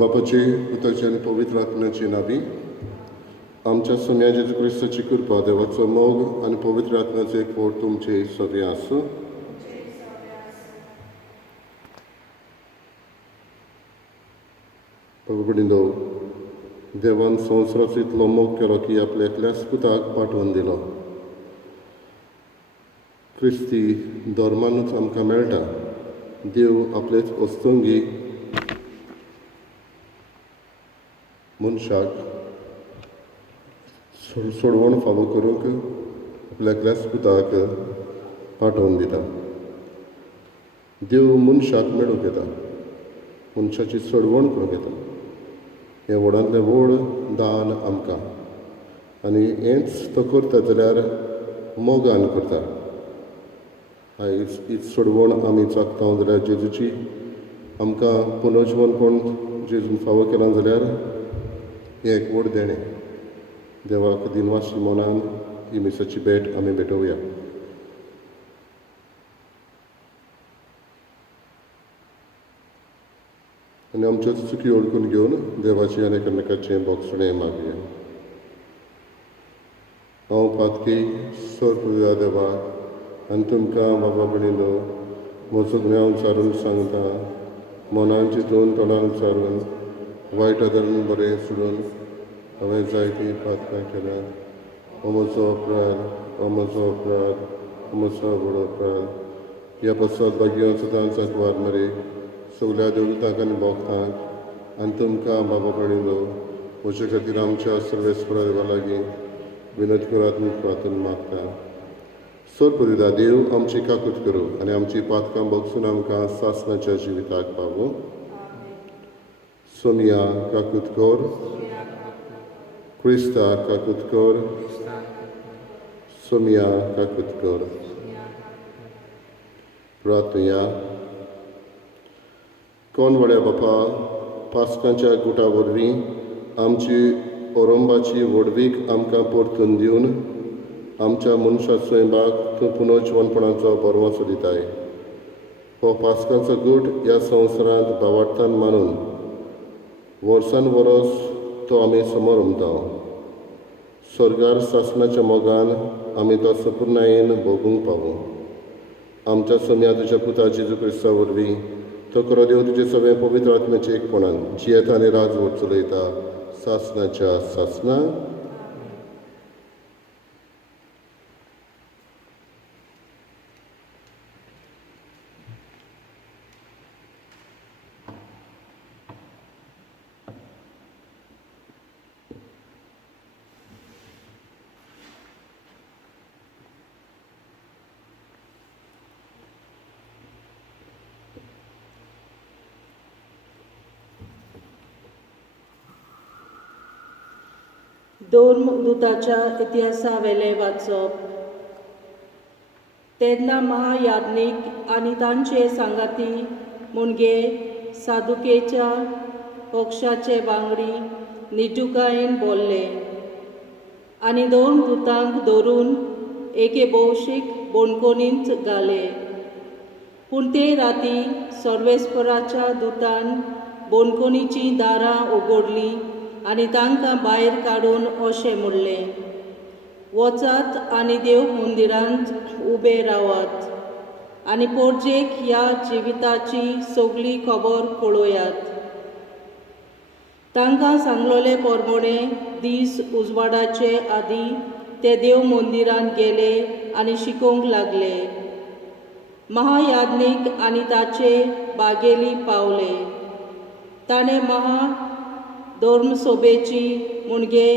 बापाची, पुताची आनी पवित्र आत्म्याची नावी आमच्या सुम्या जेजू क्रिस्ताची कृपा, देवाचो मोग आनी पवित्र आत्म्याचो एक फोट तुमचे सगळे आसूं. पवित्रिंदो, देवान संवसाराचो इतलो मोग केलो की आपल्या एकल्याच पुताक पाठोवन दिलो. क्रिस्ती धर्मानूच आमकां मेळटा. देव आपलेच वस्तुंगी मनशाक सोडवण फावो करूंक आपल्या एकल्याच पुताक पाठोवन दिता. देव मनशाक मेळूंक येता, मनशाची सोडवण करूंक येता. हें व्हडांतलें व्हड दान आमकां, आनी हेंच तो करता जाल्यार मोगान करता. आयज हीच सोडवण आमी चाखता जाल्यार जेजूची आमकां पुनर्जीवन कोण जेजून फावो केलां जाल्यार हें एक व्हड देणें. देवाक दिनवास मोनान ही मिसाची भेट आमी भेटोवया. आनी आमच्यो चुकी ओळखून घेवन देवाची आनी एकामेकाचें बोगसणें मागया. हांव पातकी सोर देवा आनी तुमकां बाबा भयणीलो म्हजो गुन्यांव विचारून सांगता. मोनान चिंतून तोंडान विचारून वायट आदारून बरें सोडून हांवें जायतीं पातकां केल्यां. हो म्हजो अपराध, हो म्हजो अपराध, हो म्हजो व्हड अपराध. ह्या पासत बागयो सदांच आंकवार मरे सगल्या देवतांक आनी भोगतांक आनी तुमकां बाबा भयणीलो म्हजे खातीर आमच्या सर्वेस्परा देवा लागीं विनत करात मुखातून मागता. सोर पुरिदा देव आमची काकूट करूं आनी आमची पातकां भोगसून आमकां सासणाच्या जिविताक पावूं. सोमिया काकूट कर, क्रिस्ता काकूट कर, सोमिया काकूट कर. प्रार्थया. कोण वड्या बापा, पास्कांच्या गुटा वरवीं आमची ओरंबाची व्हडवीक आमकां परतून दिवन आमच्या मनशा स्वयंबाक तूं पुनर्जीवनपणाचो बरवंसो दिताय. हो पास्कांचो गूट ह्या संवसारांत भावार्थान मानून वर्सान वरोस तो आमी समोर उमता. स्वर्गार सासणाच्या मोगान आमी तो संपूर्णायेन भोगूंक पावूं. आमच्या सोम्या तुज्या पुता जेजू क्रिस्ता वरवीं तो करो देव तुजे सगळे पवित्र आत्म्याचे एकपणान जियेता आनी राज चलयता सासणाच्या सासणा. धर्मदूताच्या इतिहासा वेले वाचप. तेन्ना महायाज्ञीक आनी तांचे सांगाती मुणगे सादुकेच्या पक्षाचे वांगडी निजूकायेन बोल्ले आनी धर्मदूतांक धरून एके भौशीक बोणकोनींत घाले. पूण ते राती सर्वेस्पराच्या दुतान बोणकोनीचीं दारां उगडलीं आनी तांकां भायर काडून अशें म्हणलें, वचात आनी देव मंदिरांत उबे रावात आनी पोरजेक ह्या जिविताची सगळी खबर कळयात. तांकां सांगलोले परमणे दीस उजवाडाचे आदीं ते देव मंदिरांत गेले आनी शिकोवंक लागले. महायाज्ञीक आनी ताचे बागेली पावले. ताणें धर्मसभेची मुणगे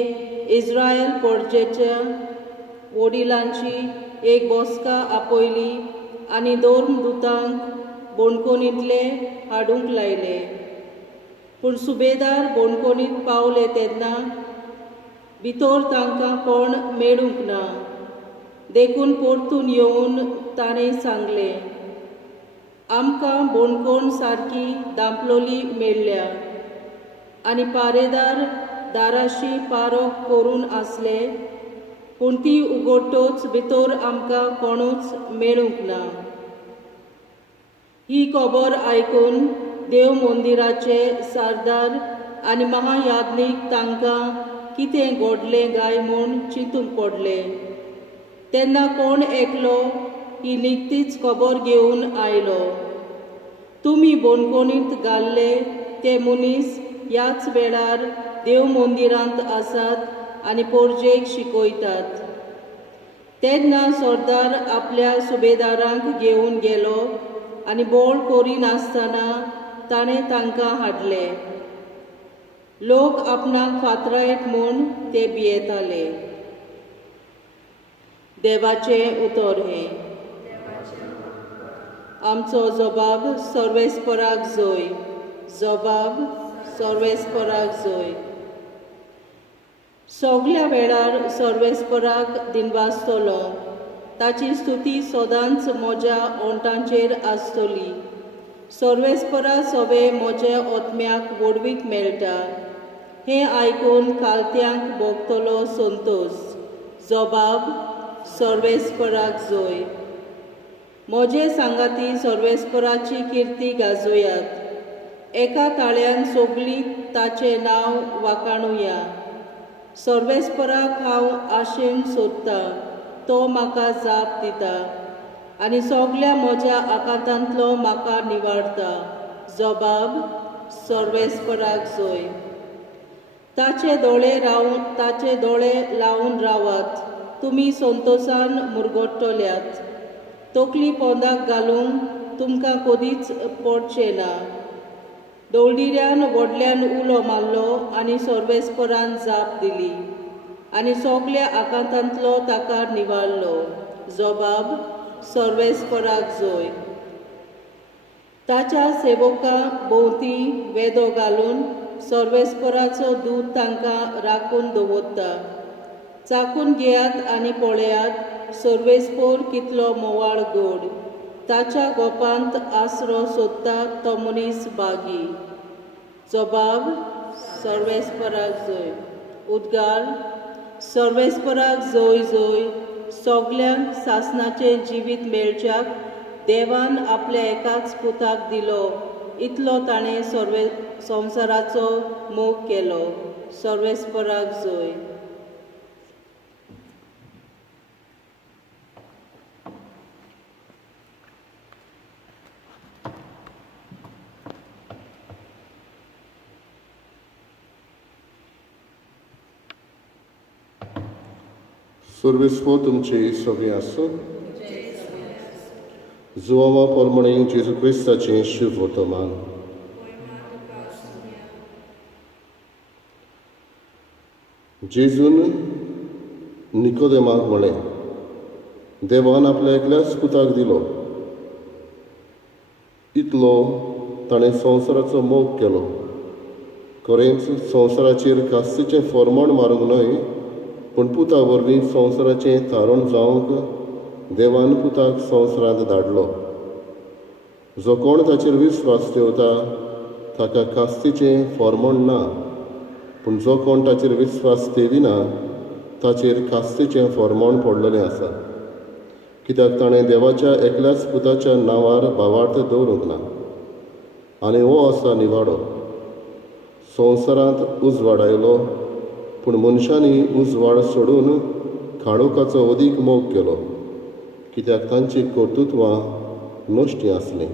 इस्रायल परजेच्या वडिलांची एक बसका आपयली आनी धर्मदूतांक बोणकोनींतले हाडूंक लायले. पूण सुबेदार बोणकोनींत पावले तेन्ना भितर तांकां कोण मेळूंक ना. देखून परतून येवन ताणें सांगलें, आमकां बोणकोण सारकी दांपलोली मेळ्ळ्या आनी पारेदार दाराशी पारो करून आसले, पूण ती उगडटोच भितर आमकां कोणूच मेळूंक ना. ही खबर आयकून देव मंदिराचे सरदार आनी महायाज्ञीक तांकां कितें घडलें काय म्हूण चिंतूंक पडले. तेन्ना कोण एकलो ही निकतीच खबर घेवन आयलो. तुमी बोणकोणींत घाल्ले ते मनीस ह्याच वेळार देव मंदिरांत आसात आनी पोरजेक शिकयतात. तेन्ना सरदार आपल्या सुबेदारांक घेवन गेलो आनी बोळ करिनासतना ताणें तांकां हाडले. लोक आपणाक फातरायत म्हूण ते भियेताले. देवाचें उतर हें. आमचो जबाब सर्वेस्पराक जय. जबाब सर्वेस्पराक जय. सगळ्या वेळार सर्वेस्पराक दिनवासतलो. ताची स्तुती सदांच म्हज्या ओंठांचेर आसतली. सर्वेस्परा सवे म्हज्या आत्म्याक वडवीक मेळटा. हें आयकून कालत्यांक भोगतलो संतोश. जबाब सर्वेस्पराक जय. म्हजे सांगाती सर्वेस्पराची किर्ती गाजोयात. एका ताळ्यान सगळीं ताचें नांव वाखाणुया. सर्वेस्पराक हांव आशेन सोदतां, तो म्हाका जाप दिता आनी सगळ्या म्हज्या आकांतांतलो म्हाका निवाडटा. जबाब सर्वेस्पराक जय. ताचे दोळे लावन रावात. तुमी संतोशान मुरगोडटल्यात. तकली पोंदाक घालूंक तुमकां कदीच पडचें ना. दवडिऱ्यान व्हडल्यान उलो मारलो आनी सर्वेस्परान जाप दिली आनी सगळ्या आकांतांतलो ताका निवाळलो. जबाब सर्वेस्पराक जय. ताच्या सेवकां भोंवती वेदो घालून सर्वेस्पराचो दूत तांकां राखून दवरता. चाकून घेयात आनी पळयात सर्वेस्पर कितलो मोवाळ गोड. ताच्या गोपांत आसरो सोदता तो मनीस बागी. जबाब सर्वेस्पराक जय. उद्गार सर्वेस्पराक जय जय. सगळ्यांक सासणाचें जिवीत मेळच्याक देवान आपल्या एकाच पुताक दिलो, इतलो ताणें संवसाराचो मोग केलो. सर्वेस्पराक जय. सर्वेस्पो तुमचे सगळे आसो. जुवावा पोरमणे जेजू क्रिस्ताचें शुभ वर्तमान. जेजून निकोदेमाक म्हळें, देवान आपल्या एकल्याच पुताक दिलो, इतलो ताणें संवसाराचो मोग केलो. खरेंच संवसाराचेर कास्तीचें फर्मोण मारूंक न्हय, पूण पुता वरवीं संवसाराचें तारण जावंक देवान पुताक संवसारांत धाडलो. जो कोण ताचेर विस्वास ठेवता ताका कास्तीचें फर्मोण ना, पूण जो कोण ताचेर विस्वास ठेविना ताचेर कास्तीचें फर्मोण पडलेलें आसा. कित्याक ताणें देवाच्या एकल्याच पुताच्या नांवार भावार्थ दवरूंक ना. आनी हो आसा निवाडो. संवसारांत उजवाड आयलो, पूण मनशांनी उजवाड सोडून काळोखाचो अदीक मोग केलो, कित्याक तांचीं कर्तुत्वां नश्टीं आसलीं.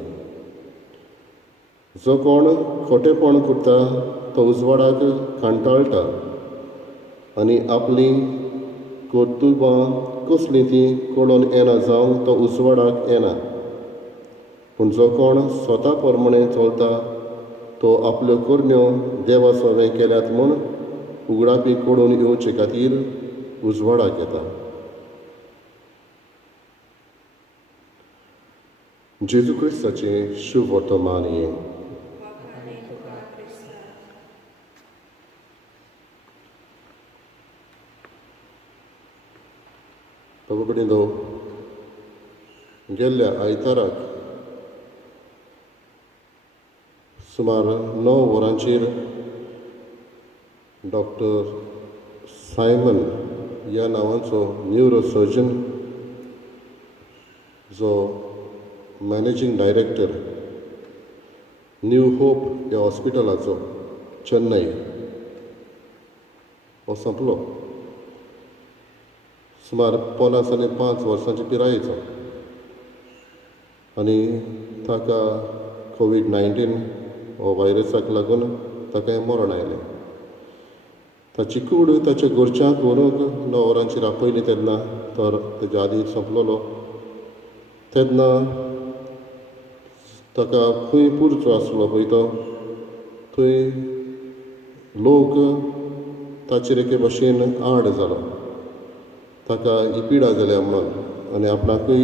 जो कोण खोटेपण करता तो उजवाडाक कांटाळटा आनी आपलीं कर्तुत्वां कसलीं तीं कळोवन येना जावंक तो उजवाडाक येना. पूण जो कोण स्वता प्रमाणें चलता तो आपल्यो करण्यो देवा सवें केल्यात म्हूण उगडापी कळून येवचे खातीर उजवाडाक येता. जेजू क्रिस्ताचें शुभ वर्तमान हें. बाबा गेल्ल्या आयताराक सुमार 9 वरांचेर डॉक्टर सायमन ह्या नांवाचो न्यूरोसर्जन जो मॅनेजिंग डायरेक्टर न्यू होप ह्या हॉस्पिटलाचो चेन्नई हो संपलो. सुमार 55 वर्सांचे पिरायेचो आनी ताका कोविड-19 हो व्हायरसाक लागून ताका हें मरण आयलें. ताची कूड ताच्या घरच्यांक व्हरूंक 9 वरांचेर आपयली तेन्ना तर तेच्या आदीं सोंपलोलो. तेन्ना ताका खंय पुरचो आसलो पळय तो थंय लोक ताचेर एके भाशेन आड जालो. ताका ही पिडा जाल्या म्हणून आनी आपणाकूय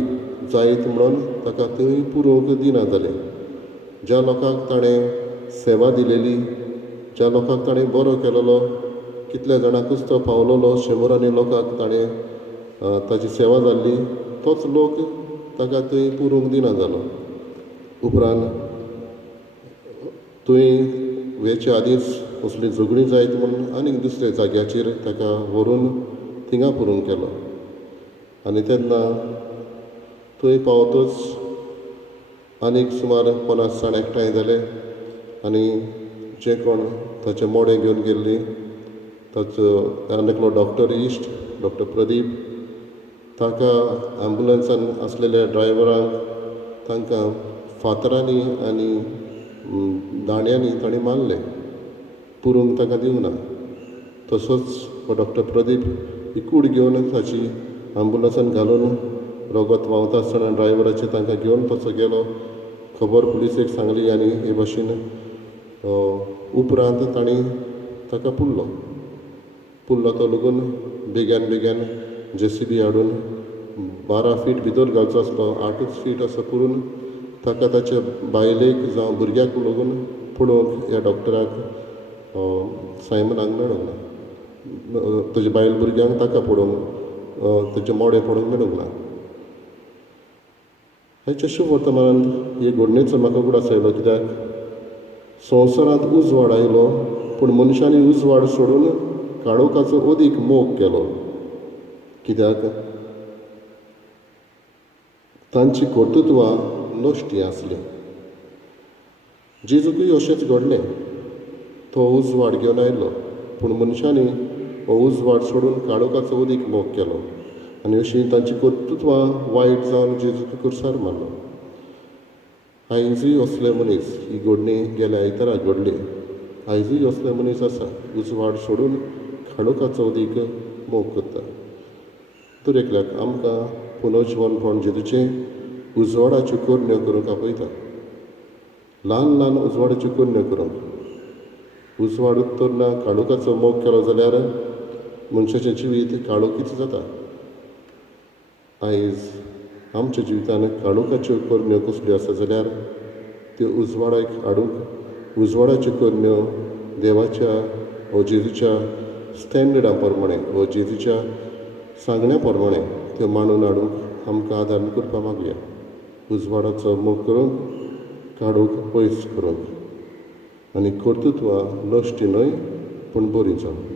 जायत म्हणून ताका थंय पुरोवंक दिना जालें. ज्या लोकांक ताणें सेवा दिलेली, ज्या लोकांक ताणें बरो केलेलो, कितल्या जाणांकूच तो पावलोलो, 100 लोकांक ताणें ताची सेवा जाल्ली, तोच लोक ताका थंय पुरोवंक दिना जालो. उपरांत थंय वेचे आदींच कसली झगडी जायत म्हणून आनीक दुसऱ्या जाग्याचेर ताका व्हरून थिंगा पुरोवंक केलो. आनी तेन्ना थंय पावतच आनीक सुमार 50 जाण एकठांय जाले आनी जे कोण ताचे मोडे घेवन गेल्ली ताचो आनीकलो डॉक्टर इश्ट डॉक्टर प्रदीप ताका ॲम्ब्युलन्सान आसलेल्या ड्रायव्हरांक तांकां फातरांनी आनी दांड्यांनी ताणें मारले, पुरोवंक ताका दिवंक ना. तसोच हो डॉक्टर प्रदीप ही कूड घेवन ताची ॲम्ब्युलन्सान घालून रगत व्हांवता आसतना ड्रायव्हराचेर तांकां घेवन तसो गेलो. खबर पुलिसेक सांगली आनी हे भाशेन उपरांत तांणी ताका पुल्लो तो लागून बेग्यान JCB हाडून 12 फीट भितर घालचो आसलो, 8 फीट असो पुरून ताका ताच्या बायलेक जावं भुरग्याक लागून पडोवंक ह्या डॉक्टराक सायमनाक मेळूंक ना. ताच्या बायल भुरग्यांक ताका पडोवंक ताचे मोडे पडोवंक मेळूंक ना. हेच्या शुभ वर्तमानांत हे घडणेचो म्हाका उगडास आयलो कित्याक संवसारांत उजवाड आयलो पूण मनशांनी उजवाड सोडून काळोखाचो अदीक मोग केलो. कित्याक तांची कर्तृत्वां नश्टी आसलीं. जेजूकय अशेंच घडलें. तो उजवाड घेवन आयलो पूण मनशांनी हो उजवाड सोडून काळोखाचो अदीक मोग केलो आनी अशीं तांची कर्तृत्वां वायट जावन जेजूक कुर्सार मारलो. आयजूय असले मनीस, ही घडणी गेल्या आयतारा घडली, आयजूय असले मनीस आसा उजवाड सोडून काळोखाचो अदीक मोग करता. दरेकल्याक आमकां पुनर्जीवनपण जेजूचें उजवाडाच्यो करण्यो करूंक आपयता. ल्हान उजवाडाच्यो करण्यो करूंक. उजवाड उत्तरना काळोखाचो मोग केलो जाल्यार मनशाचें जिवीत काळोखीच जाता. आयज आमच्या जिवितांत काळोखाच्यो करण्यो कसल्यो आसा जाल्यार त्यो उजवाडाक हाडूंक उजवाडाच्यो करण्यो देवाच्या व जेजूच्या स्टँडर्डा प्रमाणे व जेजूच्या सांगण्या प्रमाणे त्यो मांडून हाडूंक आमकां आदार करपा मागया. उजवाडाचो मोग करूंक, काळोख पयस करूंक आनी कर्तृत्वां नश्टी न्हय पूण बरीं जावं.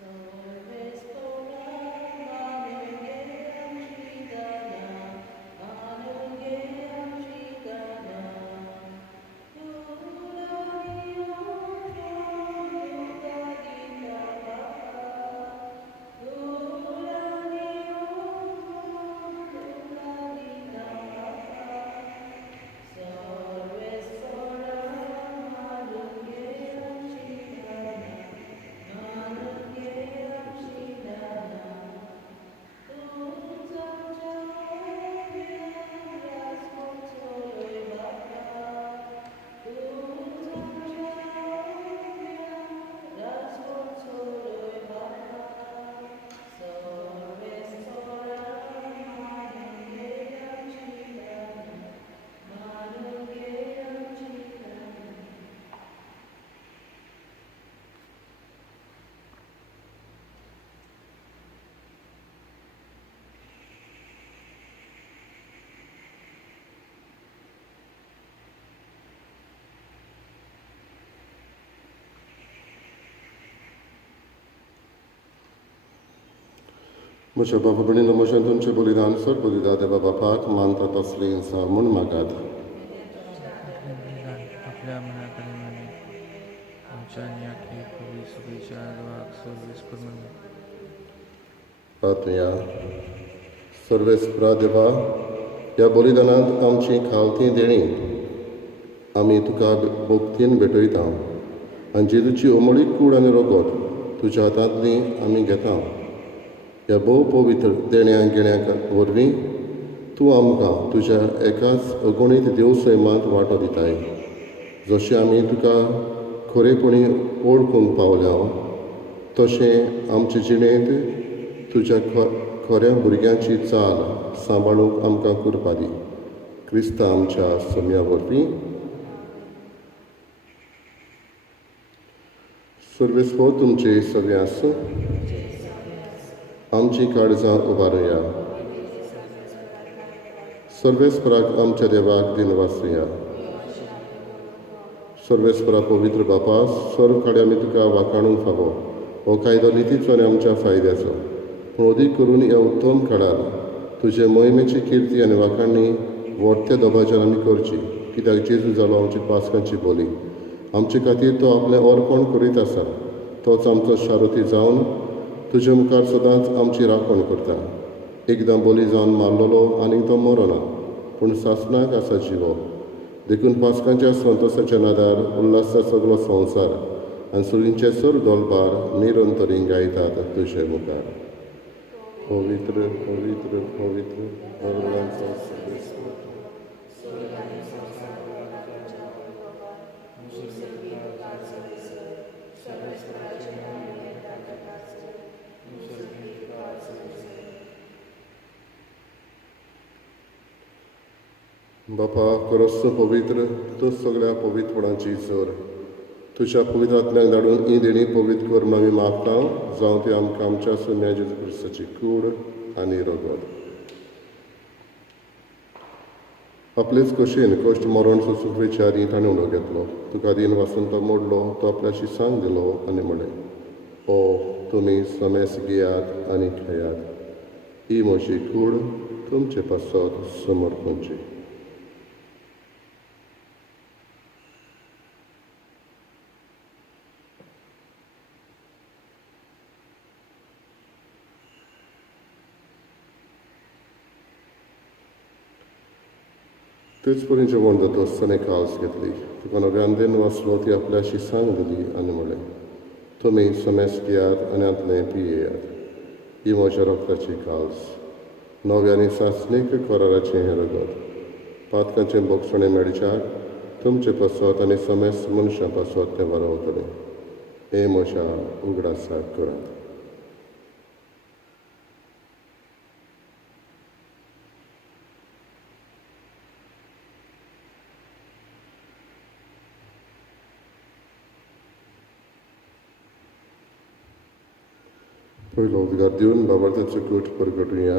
Salve Spolana, म्हज्या बाबा भयणीनो म्हजें तुमचें बलिदान सर्व दिता देवा बापाक मानता तसलें इंसा म्हूण मागात. बलिदान आपल्या मनाकडे माने आमच्या न्याकी पूर्वी सुखीच्या आदवाक सर्वीस करून प्रार्थया सर्वेस्परा देवा ह्या बलिदानांत आमची खावती देणी आमी तुका भोक्तीन भेटयता आनी जेजूची अमळीक कूड आनी रगत तुज्या हातांतली आमी घेता. ह्या भोव पवित्र देण्याक घेण्याक वरवीं तूं आमकां तुज्या एकाच अगणीत देव सैमांत वांटो दिताय. जशें आमी तुका खरेपणी ओळखूंक पावल्या तशें आमचे जिणेंत तुज्या खऱ्या भुरग्यांची चाल सांबाळूंक आमकां करपा दी. क्रिस्ता आमच्या सम्या वरवीं सर्वेस्पो तुमचे सगळ्यास आमची काळजां उबारुया. सर्वेस्पराक आमच्या देवाक दिन वासुया. सर्वेस्परा पवित्र बापा सर्व कडेन आमी तुका वाखाणूंक फावो. हो कायदो नितीचो आनी आमच्या फायद्याचो पूण अदीक करून ह्या उत्तम काळार तुजे मोहिमेची किर्ती आनी वाखाणणी व्हडत्या दबाज्यान आमी करची, कित्याक जेजू जालो आमची पासकांची बोली. आमचे खातीर तो आपलें अर्पण करीत आसा. तोच आमचो शारोती जावन तुजे मुखार सदांच आमची राखण करता. एकदां बोली जावन मारलेलो आनी तो मरोना पूण सासणाक आसा जिवो. देखून पासकांच्या संतोशाच्या नादार उल्हासा सगळो संवसार आनी सुरींचे सर दोलबार निरंतरी गायतात तुजे मुखार. पवित्र पवित्र पवित्र भगवानचो बापा खरोच पवित्र तूं सगळ्या पवित्रपणाची जोर तुज्या पवित्रांतल्यान धाडून ही देणी पवित्र कर म्हूण आमी मागता. जावं ती आमकां आमच्या सुन्या जेजू क्रिस्ताची कूड आनी रगत. आपलेच कशेन कश्ट मरण सोंसूंक विचारी ताणें उडो घेतलो. तुका दिन वाचून तो मोडलो. तो आपल्याशी सांग दिलो आनी म्हणलें, ओ तुमी समेस घेयात आनी खेयात. ही म्हजी कूड तुमचे पासत समर्पणची. तेच परी जेवण जाता आसतना काल्स घेतली. तुका नव्यांदेन वाचलो ती आपल्याशी सांग दिली आनी म्हणलें, तुमी समेस घेयात आनी आतलें पियेयात. ही म्हज्या रक्ताची काल्स नव्यानी सासणीक कराराचें हें रगत. पातकांचें बोगसणें मेळच्याक तुमचे पासत आनी समेस मनशां पासत तें वारवतलें. हे म्हज्या उगडासाक करात. पयलो उदगार दिवन बाबार्ताचो कूट परगटुया.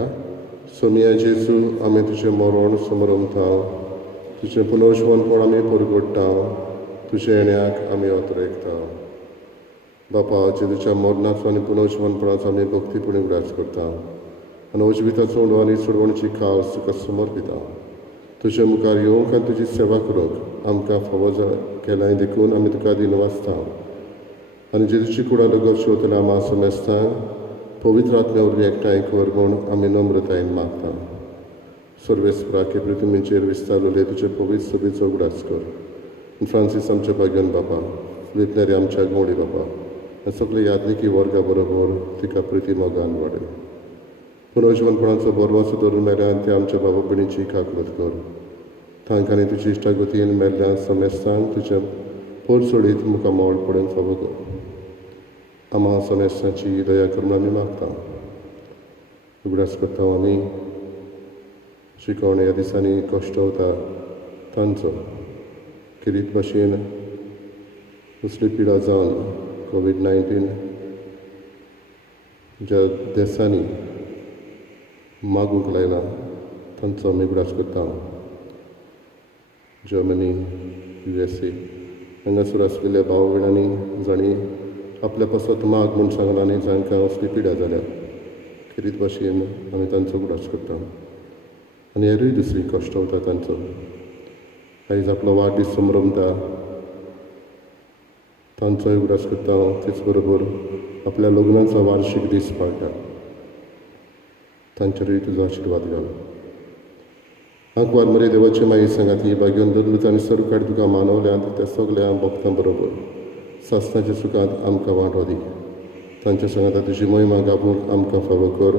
सोमिया जेजू आमी तुजें मरण समरमता. तुजें पुनर्जीवनपण आमी परगट्टा. तुजे येण्याक आमी ओतरेकता. बापा जेजूच्या मरणाचो आनी पुनर्जीवनपणाचो आमी भक्तीपणी उगडास करता आनी अजविताचो उणो आनी सोडवणेची काल्स तुका समर्पिता. तुजे मुखार येवंक आनी तुजी सेवा करूंक आमकां फावो केल्याय देखून आमी तुका दिन वाचता. आनी जेजूची कुडा लगत शेवतले आमा समेस्तांक पवित्र आत्म्या वरवीं एकठांय कर म्हूण आमी नम्रतायेन मागता. सर्वेस्परा केपें तुमीचेर विस्तारलेले तुजे पवित्र सभेचो उगडास कर. फ्रांसीस आमच्या भाग्यन बापा, लिटनरी आमच्या गोंडी बापा आनी सगळे यादनिकी वर्गा बरोबर तिका प्रिती मोगान वाडय. पुनर्जीवनपणाचो बरवासो धरून मेल्यान ते आमच्या बाबा भयणीची काकूत कर. तांकां आनी तुजी इश्टागतीन मेल्ल्या समेस्तांक तुज्या पोरसोडीत मुखामोळ पडून फावो कर. आमा समेस्तांची दया करून आमी मागता. उगडास करता आमी शिकोवण ह्या दिसांनी कश्ट वता तांचो किरीत भाशेन कसली पिडा जावन कोवीड-19 ज्या देशांनी मागूंक लायला तांचो आमी उगडास करता. जर्मनी, USA हांगासर आसलेल्या भाव भयणांनी जाणी आपल्या पासत माग म्हूण सांगला आनी जांकां असली पिडा जाल्या खेरीत भाशेन आमी तांचो उगडास करता आनी हेरूय दुसरी कश्ट वता तांचो. आयज आपलो वाडदीस संभ्रमता तांचोय उगडास करता हांव. तेच बरोबर आपल्या लग्नाचो वार्शीक दीस पाळटा. तांचेरूय तुजो आशिर्वाद घाल. हांव वारमरे देवाचे माई सांगाती भाग्योन धरलूच आनी सरकाड तुका मानवल्यांत त्या सगळ्या भक्तां बरोबर सासणाच्या सुखांत आमकां वांटो दी. तांच्या सांगाता तुजी महिमा गाबूंक आमकां फावो कर.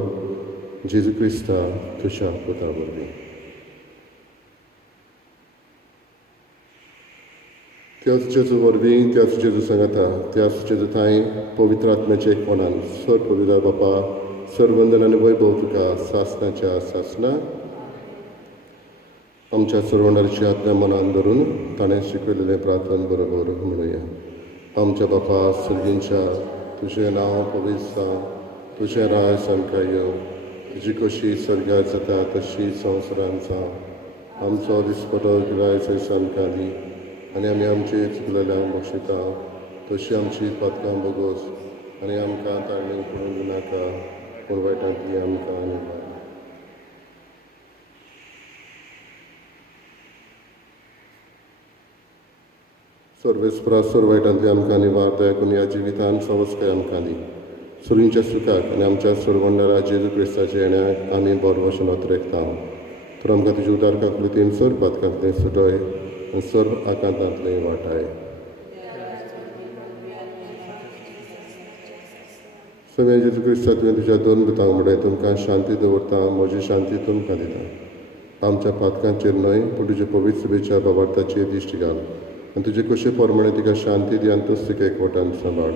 जेजू क्रिस्ता तुज्या पुता वरवीं. त्याच जेजू वरवीं त्याच जेजू सांगाता त्याच जेजू थंय पवित्र आत्म्याच्या एकवणान सर पवित्र बापा सरवंदन आनी वैभव तुका सासणाच्या सासणा आमच्या सरवंडाची आत्म्या मनान धरून ताणें शिकयलेलें प्रार्थन बरोबर म्हणुया. आमच्या बापा सर्गींच्या तुजें नांव पवित्र जावं. तुजें राज आमकां येवं. तुजी कशी सर्ग्यार जाता तशी संवसारांत जावं. आमचो दिसपटो गिरायचो आमकां दी आनी आमी आमची चुकलेल्यांक बक्षिता तशी आमची पातकां बोगोस आनी आमकां ताळणेक पडूंक नाका पूण वायटांतली आमकां निवार. सर्वेस्परा सर वायटांतली आमकां निवार. दया करून ह्या जिवितान सवस्काय आमकां दी. सुरींच्या सुखाक आनी आमच्या सरवंडरा जेजू क्रिस्ताच्या येण्याक आमी बरो भशेन वतरेकता. तर आमकां तुज्या उदारकाक कृतीन सर पातकांतलें सुटय आनी सर्व आकांतांतलें वाटाय. सगळ्या जेजू क्रिस्ता तुवें तुज्या दोन पुतांक म्हणलें तुमकां शांती दवरता म्हजी शांती तुमकां दिता. आमच्या पातकांचेर न्हय पूण तुजे पवित्र सभेच्या बाबार्थाचेर दिश्टी घाल आनी तुजे कशे प्रमाणे तिका शांती दी आनी तूच तिका एकवटान सांबाळ.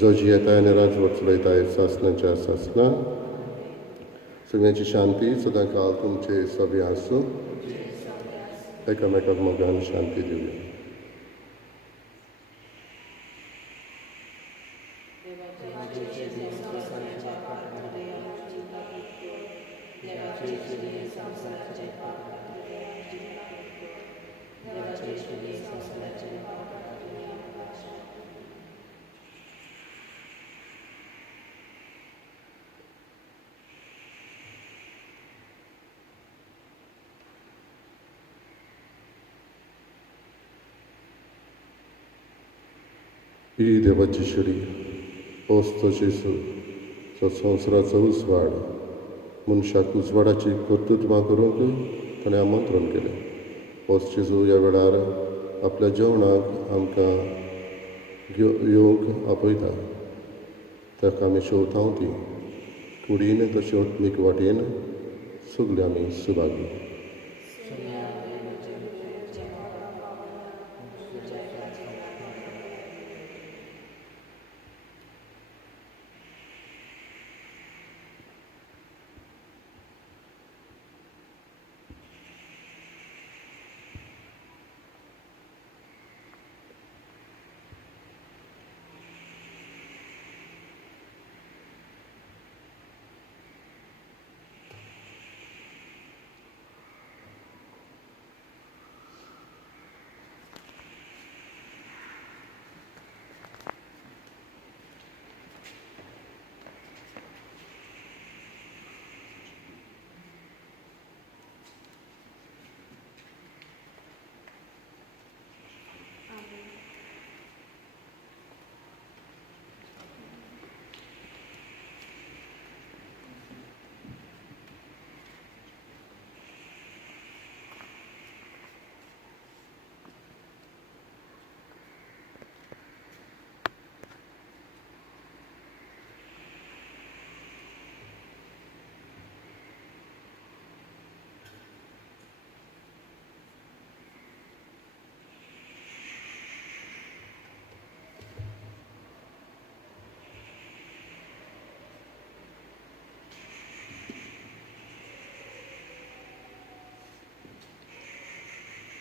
जो जी येताय आनी राजवट चलयताय सासणाच्या सासणा सगळ्यांची शांती सदां काळ तुमचे सभे आसूं. एकामेकाक मोगान शांती दिवया. ही देवाची शिडी पोस्तो जेजू जो संवसाराचो उजवाड मनशाक उजवाडाची कर्तृत्वां करूंक ताणें आमंत्रण केलें. पोस्त जेजू ह्या वेळार आपल्या जेवणाक आमकां येवंक आपयता. ताका आमी शेवतांव ती कुडीन तशें ओत्मीक वाटेन सगळीं आमी Subhagi.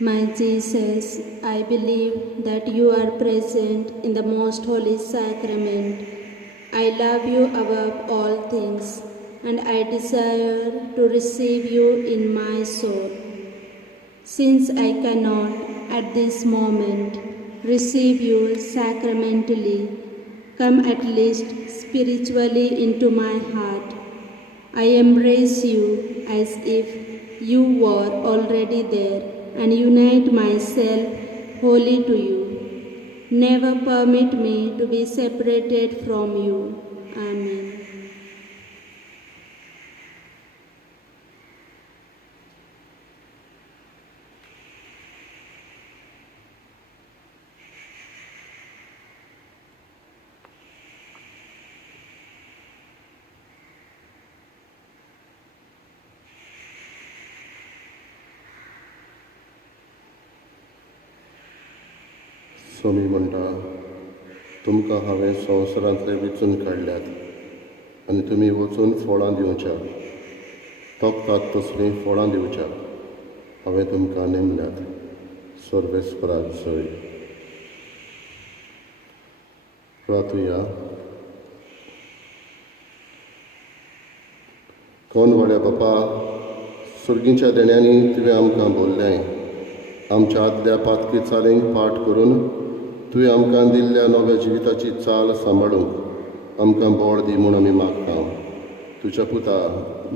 My Jesus, I believe that you are present in the most holy sacrament. I love you above all things, and I desire to receive you in my soul. Since I cannot, at this moment, receive you sacramentally, come at least spiritually into my heart. I embrace you as if you were already there and unite myself wholly to you. Never permit me to be separated from you. Amen. स्वामी म्हणटा तुमकां हांवें संवसारांतले वेंचून काडल्यात आनी तुमी वचून फळां दिवच्या तोखतात तसलीं फळां दिवच्या हांवें तुमकां नेमल्यात सर्वेस्पराक जय. प्रार्थुया. कोण व्हड्या बापा, सुर्गीच्या देण्यांनी तुवें आमकां बोल्लें. आमच्या आदल्या पातकी चालींक पाठ करून तुवें आमकां दिल्ल्या नव्या जिविताची चाल सांबाळूंक आमकां बळ दी म्हूण आमी मागता. तुज्या पुता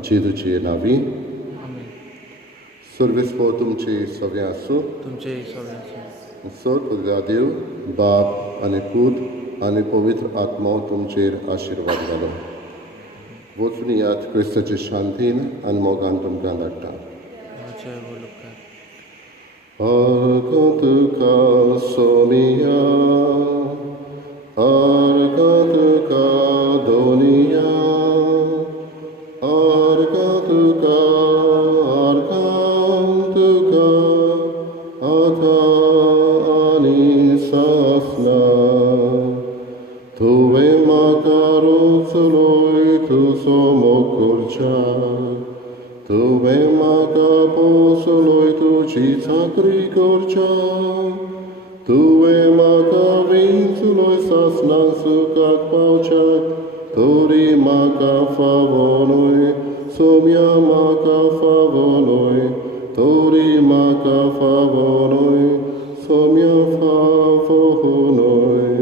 जेजूचे नांवी. आमेन. सर्वेस्पो तुमची सगळें आसूं. तुमचे सगळ्यांचे सगळ्या देव बाप आनी पूत आनी पवित्र आत्मा तुमचेर आशिर्वाद घालो. वचून यात क्रिस्ताचे शांतीन आनी मोगान तुमकां धाडटा. देवाचे उपकार. Argatuka somia, Argatuka donia, Argatuka, Argatuka, Ata anisasna, Tuve makarotsuloi tu somokurcha, Tuve makaposoloi tu citsakri korcha, Tuve makavinsuloi sasnan sukak paucha, Tori makafavonoi, somia makafavonoi, Tori makafavonoi, somia favonoi,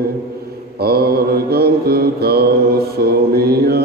Argantuka somia,